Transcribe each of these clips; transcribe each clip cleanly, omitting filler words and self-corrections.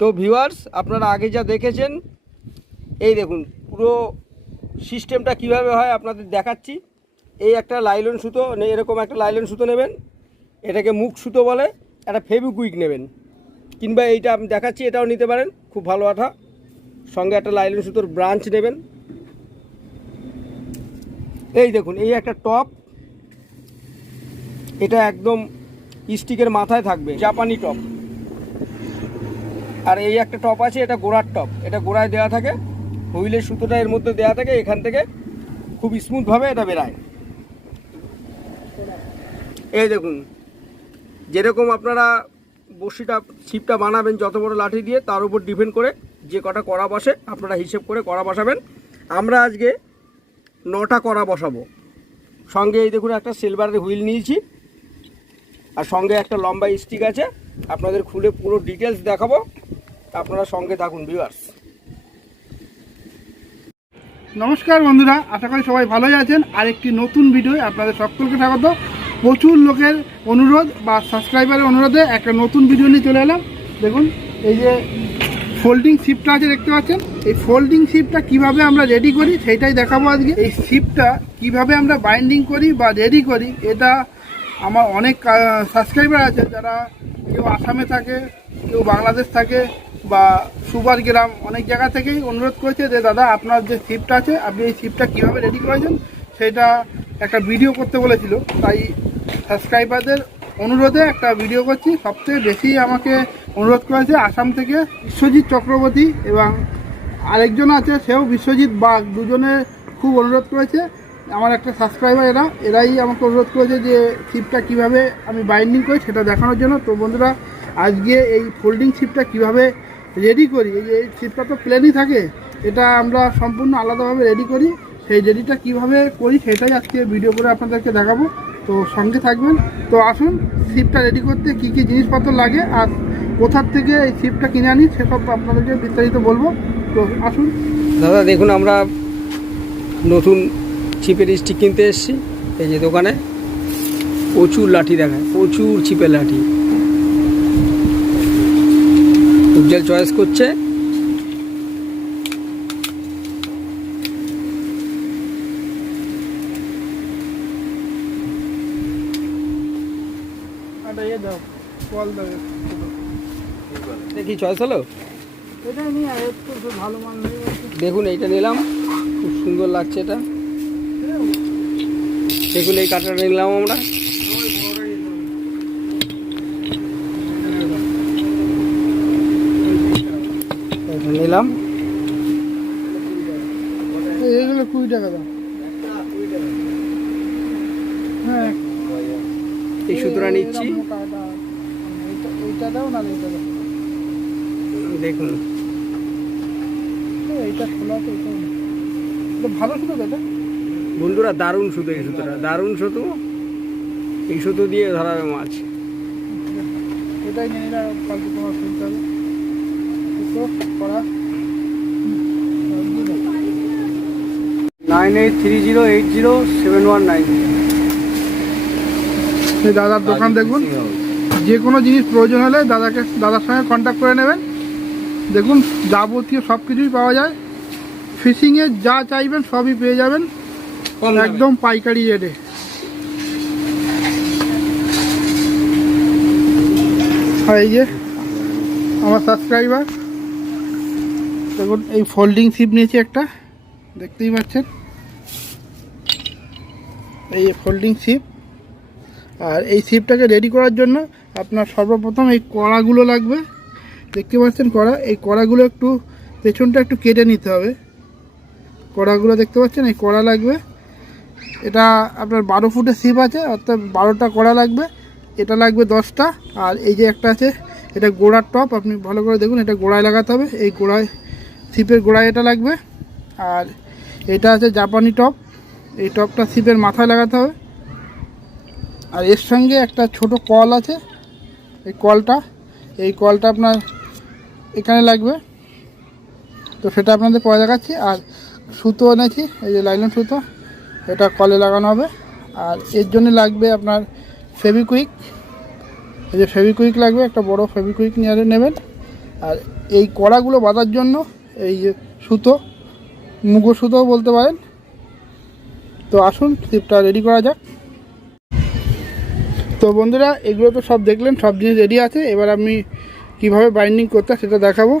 তো ভিউয়ার্স, আপনারা আগে যা দেখেছেন, এই দেখুন পুরো সিস্টেমটা কিভাবে হয় আপনাদের দেখাচ্ছি। এই একটা লাইলন সুতো, এরকম একটা লাইলন সুতো নেবেন, এটাকে মুখ সুতো বলে। একটা ফেভিকুইক নেবেন, কিংবা এইটা আমি দেখাচ্ছি এটাও নিতে পারেন, খুব ভালো আঠা। সঙ্গে একটা লাইলন সুতোর ব্রাঞ্চ নেবেন। এই দেখুন, এই একটা টপ, এটা একদম স্টিকের মাথায় থাকবে, জাপানি টপ। আর এই একটা টপ আছে, এটা গোড়ার টপ, এটা গোড়ায় দেওয়া থাকে, হুইলের সুতোটা এর মধ্যে দেওয়া থাকে, এখান থেকে খুব স্মুথভাবে এটা বেরায়। এই দেখুন, যেরকম আপনারা বড়শিটা ছিপটা বানাবেন যত বড় লাঠি দিয়ে, তার উপর ডিপেন্ড করে যে কটা কড়া বসে আপনারা হিসেব করে কড়া বসাবেন। আমরা আজকে 9টা কড়া বসাবো। সঙ্গে এই দেখুন একটা সিলভারের হুইল নিয়েছি, আর সঙ্গে একটা লম্বা স্টিক আছে। আপনাদের খুলে পুরো ডিটেলস দেখাবো, আপনারা সঙ্গে থাকুন ভিউয়ার্স। নমস্কার বন্ধুরা, আশা করি সবাই ভালোই আছেন। আরেকটি নতুন ভিডিও আপনাদের সকলকে স্বাগত। প্রচুর লোকের অনুরোধ বা সাবস্ক্রাইবারের অনুরোধে একটা নতুন ভিডিও নিয়ে চলে এলাম। দেখুন, এই যে ফোল্ডিং শিপটা আছে দেখতে পাচ্ছেন, এই ফোল্ডিং শিপটা কিভাবে আমরা রেডি করি সেইটাই দেখাবো আজকে। এই শিপটা কিভাবে আমরা বাইন্ডিং করি বা রেডি করি, এটা আমার অনেক সাবস্ক্রাইবার আছে, যারা কেউ আসামে থাকে, কেউ বাংলাদেশ থাকে, বা সুপার গ্রাম, অনেক জায়গা থেকেই অনুরোধ করেছে যে দাদা আপনার যে শিপটা আছে আপনি এই শিপটা কীভাবে রেডি করেছেন সেটা একটা ভিডিও করতে বলেছিল। তাই সাবস্ক্রাইবারদের অনুরোধে একটা ভিডিও করছি। সবথেকে বেশি আমাকে অনুরোধ করেছে আসাম থেকে বিশ্বজিৎ চক্রবর্তী, এবং আরেকজন আছে সেও বিশ্বজিৎ বাগ, দুজনে খুব অনুরোধ করেছে। আমার একটা সাবস্ক্রাইবার এরাই আমাকে অনুরোধ করেছে যে শিপটা কিভাবে আমি বাইন্ডিং করি সেটা দেখানোর জন্য। তো বন্ধুরা, আজকে এই ফোল্ডিং শিপটা কিভাবে রেডি করি, এই শিপটা তো প্লেনই থাকে, এটা আমরা সম্পূর্ণ আলাদাভাবে রেডি করি। সেই রেডিটা কিভাবে করি সেটাই আজকে ভিডিও করে আপনাদেরকে দেখাবো। তো সঙ্গে থাকবেন। তো আসুন, শিপটা রেডি করতে কী কী জিনিসপত্র লাগে আর কোথার থেকে এই শিপটা কিনে আনি সেসব আপনাদেরকে বিস্তারিত বলবো। তো আসুন দাদা, দেখুন আমরা নতুন ছিপের স্টিক কিনতে এসেছি। এই যে দোকানে প্রচুর লাঠি দেখায়, প্রচুর ছিপের লাঠি। উজ্জ্বল চয়েস করছে। দেখি চয়েস হলো, ভালো মান দেখুন এইটা নিলাম, খুব সুন্দর লাগছে এটা। দেখুন এই কাঠটা নিলাম আমরা। নিলাম, এইগুলো 20 টাকা দাম। হ্যাঁ, এই সুতোটা নিচ্ছি। এইটা দাও না, এইটা দাও। দেখুন এইটা খোলা তো, এটা ভালো সুতো দাদা। বন্ধুরা, দারুণ সুতো, এই সুতোটা দারুণ সুতো। এই সুতো দিয়ে ধরাবে মাছ। এটাই নিয়ে নিলে কালকে তোমার শুনতে হবে। করা 9830807190। দাদার দোকান দেখুন, যে কোনো জিনিস প্রয়োজন হলে দাদার সঙ্গে কন্ট্যাক্ট করে নেবেন। দেখুন, যাবতীয় সব কিছুই পাওয়া যায়। ফিশিংয়ে যা চাইবেন সবই পেয়ে যাবেন একদম পাইকারি রেটে। আর এই যে আমার সাবস্ক্রাইবার, দেখুন এই ফোল্ডিং শিপ নিয়েছি একটা, দেখতেই পাচ্ছেন এই ফোল্ডিং শিপ। আর এই শিপটাকে রেডি করার জন্য আপনার সর্বপ্রথম এই কড়াগুলো লাগবে, দেখতে পাচ্ছেন কড়া। এই কড়াগুলো একটু পেছনটা একটু কেটে নিতে হবে। কড়াগুলো দেখতে পাচ্ছেন, এই কড়া লাগবে। এটা আপনার 12 ফুটের শিপ আছে, অর্থাৎ 12টা কড়া লাগবে। এটা লাগবে 10টা। আর এই যে একটা আছে, এটা গোড়ার টপ, আপনি ভালো করে দেখুন, এটা গোড়ায় লাগাতে হবে। এই গোড়ায়, শিপের গোড়ায় এটা লাগবে। আর এটা আছে জাপানি টপ, এই টপটা শিপের মাথায় লাগাতে হবে। আর এর সঙ্গে একটা ছোট কল আছে, এই কলটা আপনার এখানে লাগবে। তো সেটা আপনাদের পরে দেখাচ্ছি। আর সুতো এনেছি, এই যে লাইলন সুতো, এটা কলে লাগানো হবে। আর এর জন্য লাগবে আপনার ফেভিকুইক, এই যে ফেভিকুইক লাগবে, একটা বড় ফেভিকুইক নিয়ে নেবেন। আর এই কড়াগুলো বাঁধার জন্য এই যে সুতো, মুগো সুতোও বলতে পারেন। তো আসুন ছিপটা রেডি করা যাক। তো বন্ধুরা, এগুলো তো সব দেখলেন, সব জিনিস রেডি আছে। এবার আমি কিভাবে বাইন্ডিং করতে হয় সেটা দেখাবো।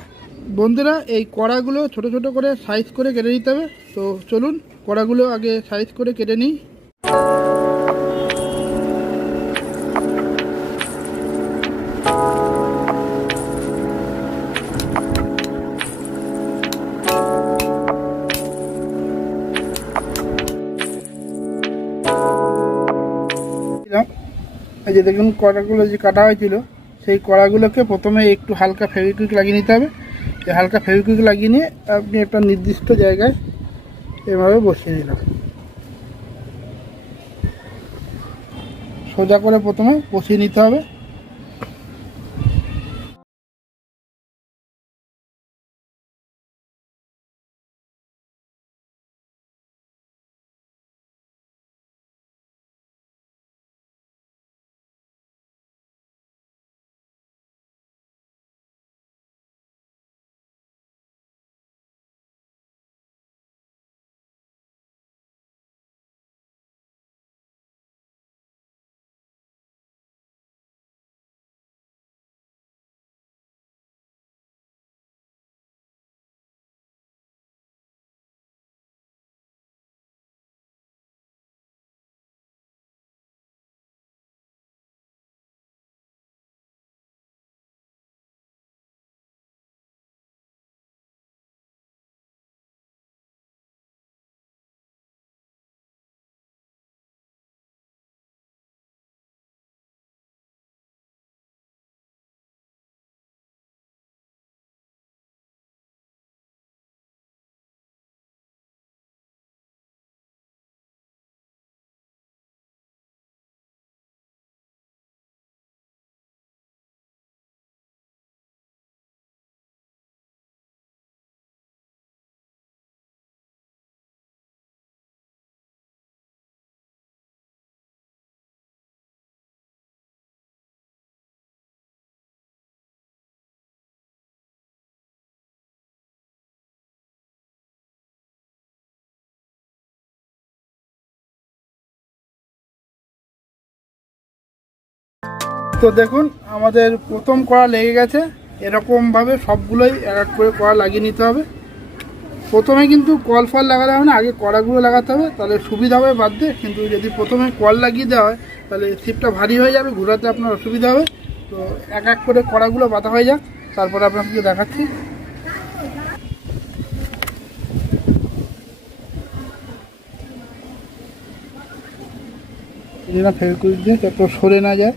বন্ধুরা, এই কড়াগুলো ছোট ছোট করে সাইজ করে কেটে নিতে হবে। তো চলুন কড়াগুলো আগে সাইজ করে কেটে নিই। এই যে দেখুন কড়াগুলো যে কাটা হয়েছিল, সেই কড়াগুলোকে প্রথমে একটু হালকা ফেভিকুইক লাগিয়ে নিতে হবে। এই হালকা ফেভিকুইক লাগিয়ে নিয়ে আপনি একটা নির্দিষ্ট জায়গায় এভাবে বসিয়ে দিলাম। সোজা করে প্রথমে বসিয়ে নিতে হবে। তো দেখুন আমাদের প্রথম কড়া লেগে গেছে। এরকমভাবে সবগুলোই এক এক করে কড়া লাগিয়ে নিতে হবে। প্রথমে কিন্তু কল ফল লাগাতে হবে না, আগে কড়াগুলো লাগাতে হবে, তাহলে সুবিধা হবে বাঁধতে। কিন্তু যদি প্রথমে কল লাগিয়ে দেওয়া হয় তাহলে ছিপটা ভারী হয়ে যাবে, ঘোরাতে আপনার অসুবিধা হবে। তো এক এক করে কড়াগুলো বাঁধা হয়ে যাক, তারপরে আপনাকে দেখাচ্ছি। না ফেভিকুইক দিয়ে তারপর সরে না যায়।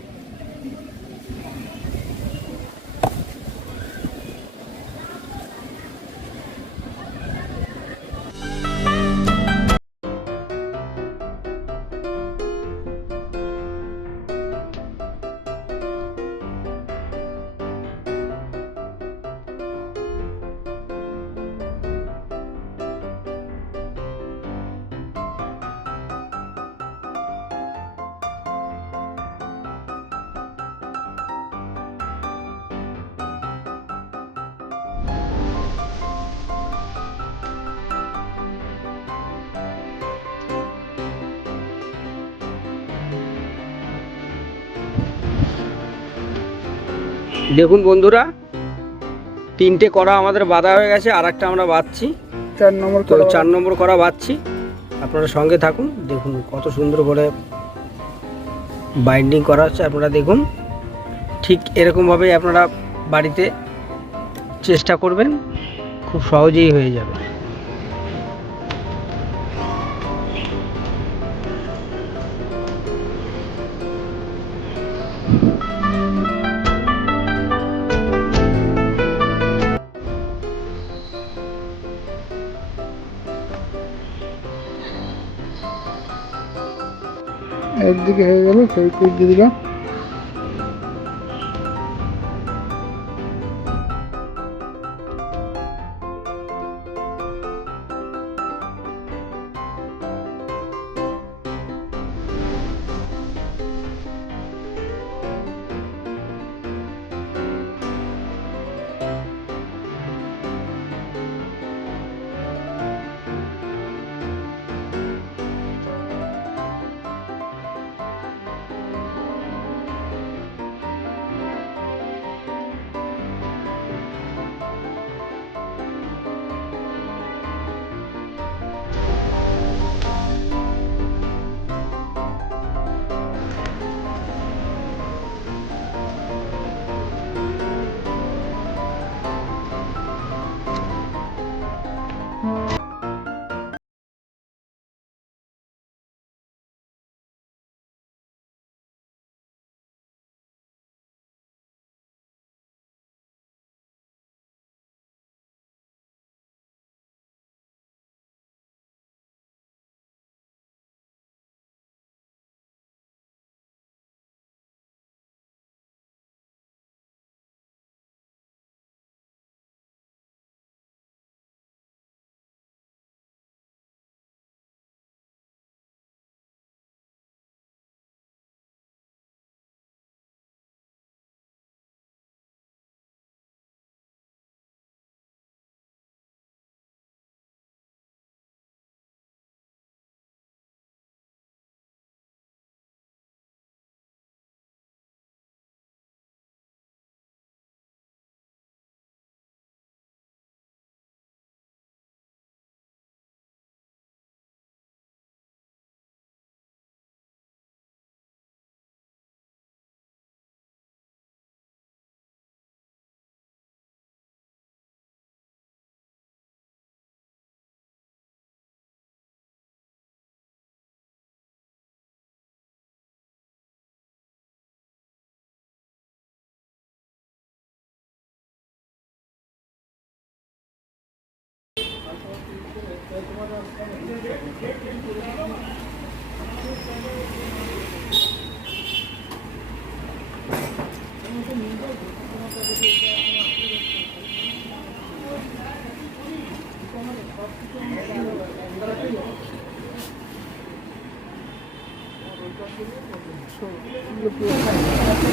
দেখুন বন্ধুরা, 3টে কড়া আমাদের বাঁধা হয়ে গেছে, আর একটা আমরা বাঁধছি। 4 নম্বর তো 4 নম্বর কড়া বাঁধছি। আপনারা সঙ্গে থাকুন, দেখুন কত সুন্দর করে বাইন্ডিং করা হচ্ছে। আপনারা দেখুন, ঠিক এরকমভাবে আপনারা বাড়িতে চেষ্টা করবেন, খুব সহজেই হয়ে যাবে। একদিকে হয়ে গেল, ফেভিকুইক দিয়ে দিলাম।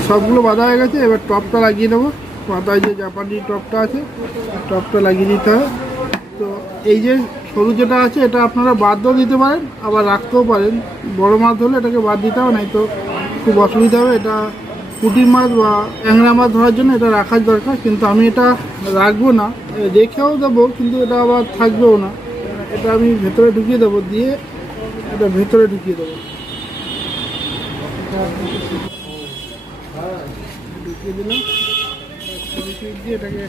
সবগুলো বাঁধা হয়ে গেছে। এবার টপটা লাগিয়ে দেবো। মাথায় যে জাপানি টপটা আছে টপটা লাগিয়ে দিতে হবে। তো এই যে সরু যেটা আছে এটা আপনারা বাদও দিতে পারেন, আবার রাখতেও পারেন। বড় মাছ হলে এটাকে বাদ দিতে হবে, নাই তো খুব অসুবিধা হবে। এটা পুঁটি মাছ বা ট্যাংরা মাছ ধরার জন্য এটা রাখার দরকার, কিন্তু আমি এটা রাখবো না, রেখেও দেবো, কিন্তু এটা আবার থাকবেও না। এটা আমি ভেতরে ঢুকিয়ে দেবো, দিয়ে এটা ভেতরে ঢুকিয়ে দেবো। ঢুকিয়ে দিলাম, দিয়ে এটাকে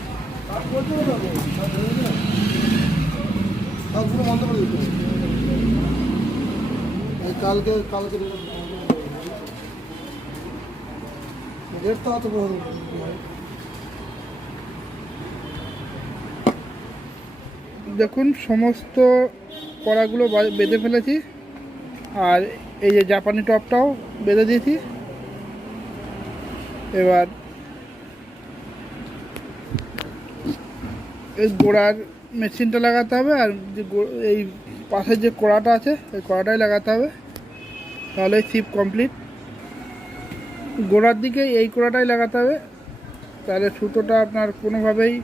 কালকে দেখুন সমস্ত কড়াগুলো বেঁধে ফেলেছি, আর এই যে জাপানি টপটাও বেঁধে দিয়েছি। এবার এই গোড়ার মেশিনটা লাগাতে হবে, আর যে এই পাশের যে কড়াটা আছে এই কড়াটাই লাগাতে হবে, তাহলে ছিপ কমপ্লিট। গোড়ার দিকে এই কড়াটাই লাগাতে হবে, তাহলে সুতোটা আপনার কোনোভাবেই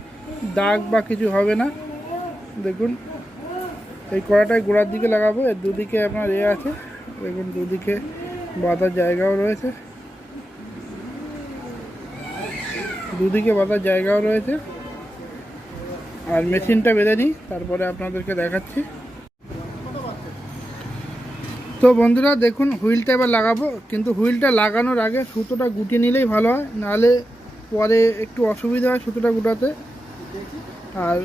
দাগ বা কিছু হবে না। দেখুন এই কড়াটাই গোড়ার দিকে লাগাবো। এর দুদিকে আপনার আছে, দেখুন দুদিকে বাঁধার জায়গাও রয়েছে, দুদিকে বাঁধার জায়গাও রয়েছে। আর মেশিনটা বেঁধে নিই, তারপরে আপনাদেরকে দেখাচ্ছি। তো বন্ধুরা দেখুন হুইলটা এবার লাগাবো, কিন্তু হুইলটা লাগানোর আগে সুতোটা গুটিয়ে নিলেই ভালো হয়, নাহলে পরে একটু অসুবিধা হয় সুতোটা গুটাতে। আর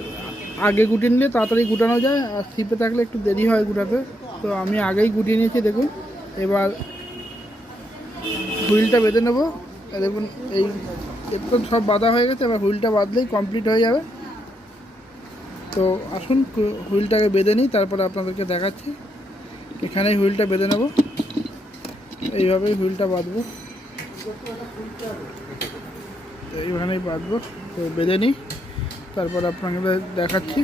আগে গুটিয়ে নিলে তাড়াতাড়ি গুটানো যায়, আর ছিপে থাকলে একটু দেরি হয় গুটাতে। তো আমি আগেই গুটিয়ে নিয়েছি। দেখুন এবার হুইলটা বেঁধে নেবো। দেখুন এই তো সব বাঁধা হয়ে গেছে, এবার হুইলটা বাঁধলেই কমপ্লিট হয়ে যাবে। তো আসুন হুইলটাকে বেঁধে নিই, তারপরে আপনাদেরকে দেখাচ্ছি। এখানেই হুইলটা বেঁধে নেব, এইভাবেই হুইলটা বাঁধবো, এইখানেই বাঁধবো। তো বেঁধে নিই, তারপর আপনাদের দেখাচ্ছি।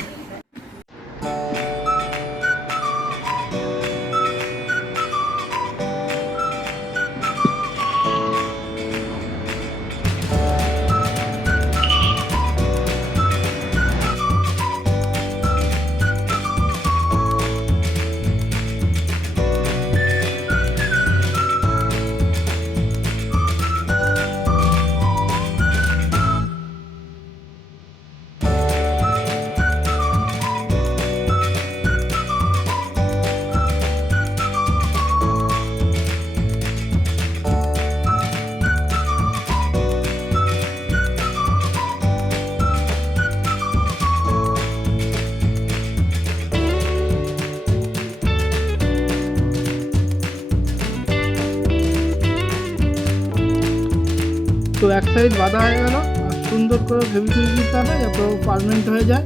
তো এক সাইড বাঁধা হয়ে গেল, আর সুন্দর করে ভেবে দিতে হবে যাতে পারমানেন্ট হয়ে যায়,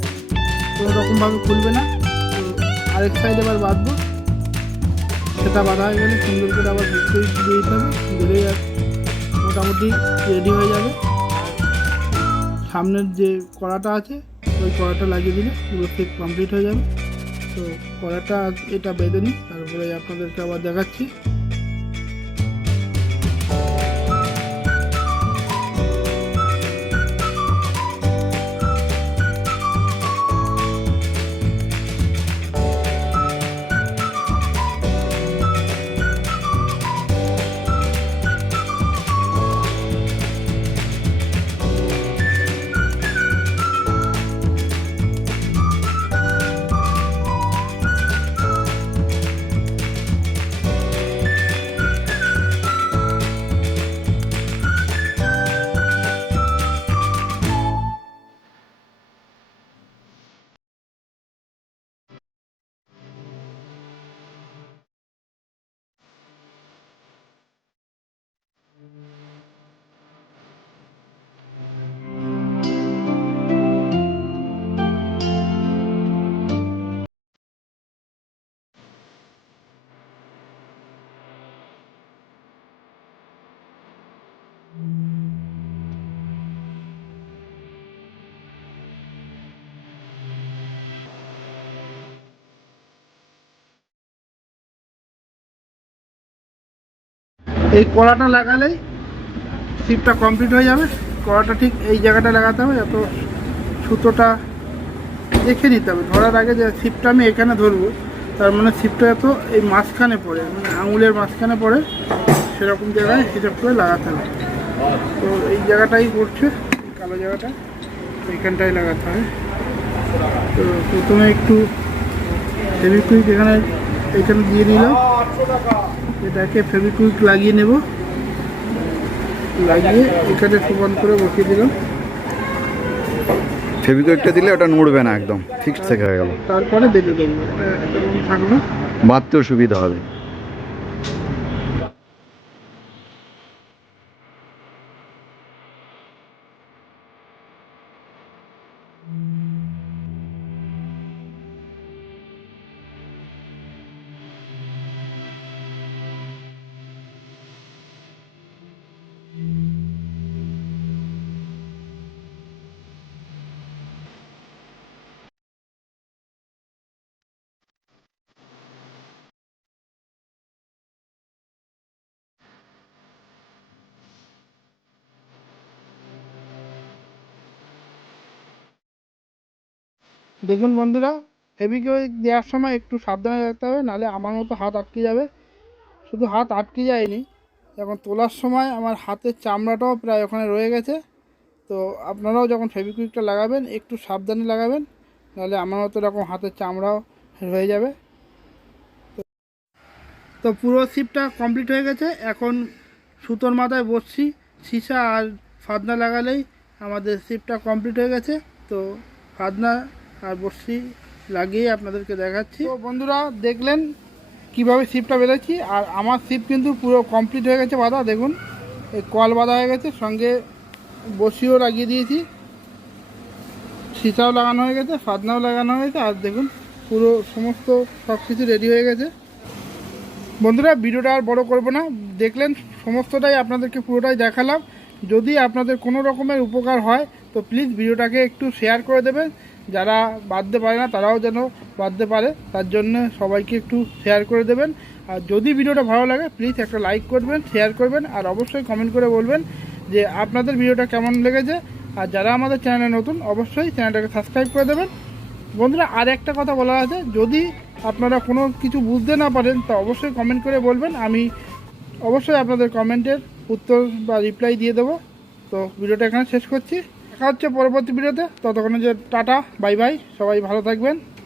কোনো রকমভাবে খুলবে না। তো আরেক সাইড এবার বাঁধবো, সেটা বাঁধা হয়ে গেলে সুন্দর করে আবার ভেবে দিয়ে দিতে হবে, দিলেই আর মোটামুটি রেডি হয়ে যাবে। সামনের যে কড়াটা আছে ওই কড়াটা লাগিয়ে দিলে পুরো ঠিক কমপ্লিট হয়ে যাবে। তো কড়াটা এটা বেঁধে নিই, তারপরে আপনাদেরকে আবার দেখাচ্ছি। এই কড়াটা লাগালেই ছিপটা কমপ্লিট হয়ে যাবে। কড়াটা ঠিক এই জায়গাটা লাগাতে হবে, এত সুতোটা দেখে নিতে হবে ধরার আগে যে ছিপটা আমি এখানে ধরবো, তার মানে ছিপটা এত এই মাঝখানে পড়ে, মানে আঙুলের মাঝখানে পড়ে, সেরকম জায়গায় হিসাব করে লাগাতে হবে। তো এই জায়গাটাই পড়ছে, এই কালো জায়গাটা এইখানটাই লাগাতে হবে। তো প্রথমে একটু ফেভিকুইক এখানে দিয়ে নিলাম, এটাকে ফেভিকুইক লাগিয়ে নেব, লাগিয়ে এখানে সমান করে বসিয়ে দিলাম। ফেভিকুইকটা দিলে ওটা নড়বে না, একদম ফিক্সড থেকে হয়ে গেল। তারপরে বেঁধে দেবো, এরকম থাকবে, বাঁধতেও সুবিধা হবে। দেখুন বন্ধুরা, ফেভিকুইক দেওয়ার সময় একটু সাবধানে রাখতে হবে, নাহলে আমার মতো হাত আটকে যাবে। শুধু হাত আটকে যায়নি, যখন তোলার সময় আমার হাতের চামড়াটাও প্রায় ওখানে রয়ে গেছে। তো আপনারাও যখন ফেভিকুইকটা লাগাবেন একটু সাবধানে লাগাবেন, নাহলে আমার মতো এরকম হাতের চামড়াও রয়ে যাবে। তো পুরো ছিপটা কমপ্লিট হয়ে গেছে। এখন সুতোর মাথায় বসছি, সীসা আর ফাদনা লাগালেই আমাদের ছিপটা কমপ্লিট হয়ে গেছে। তো ফাদনা আর বসছি লাগিয়ে আপনাদেরকে দেখাচ্ছি। তো বন্ধুরা দেখলেন কিভাবে ছিপটা বেঁধেছি, আর আমার ছিপ কিন্তু পুরো কমপ্লিট হয়ে গেছে বাঁধা। দেখুন এই কল বাঁধা হয়ে গেছে, সঙ্গে বসিও লাগিয়ে দিয়েছি, সীসাও লাগানো হয়ে গেছে, ফাদনাও লাগানো হয়েছে, আর দেখুন পুরো সমস্ত সব কিছু রেডি হয়ে গেছে। বন্ধুরা ভিডিওটা আর বড় করব না, দেখলেন সমস্তটাই আপনাদেরকে পুরোটাই দেখালাম। যদি আপনাদের কোনো রকমের উপকার হয় তো প্লিজ ভিডিওটাকে একটু শেয়ার করে দেবেন, যারা বাঁধতে পারে না তারাও যেন বাঁধতে পারে, তার জন্য সবাইকে একটু শেয়ার করে দেবেন। আর যদি ভিডিওটা ভালো লাগে প্লিজ একটা লাইক করবেন, শেয়ার করবেন, আর অবশ্যই কমেন্ট করে বলবেন যে আপনাদের ভিডিওটা কেমন লেগেছে। আর যারা আমাদের চ্যানেলে নতুন অবশ্যই চ্যানেলটাকে সাবস্ক্রাইব করে দেবেন। বন্ধুরা আর একটা কথা বলা আছে, যদি আপনারা কোনো কিছু বুঝতে না পারেন তা অবশ্যই কমেন্ট করে বলবেন, আমি অবশ্যই আপনাদের কমেন্টের উত্তর বা রিপ্লাই দিয়ে দেবো। তো ভিডিওটা এখানে শেষ করছি, দেখা হচ্ছে পরবর্তী ভিডিওতে। ততক্ষণে যে টাটা, বাই বাই, সবাই ভালো থাকবেন।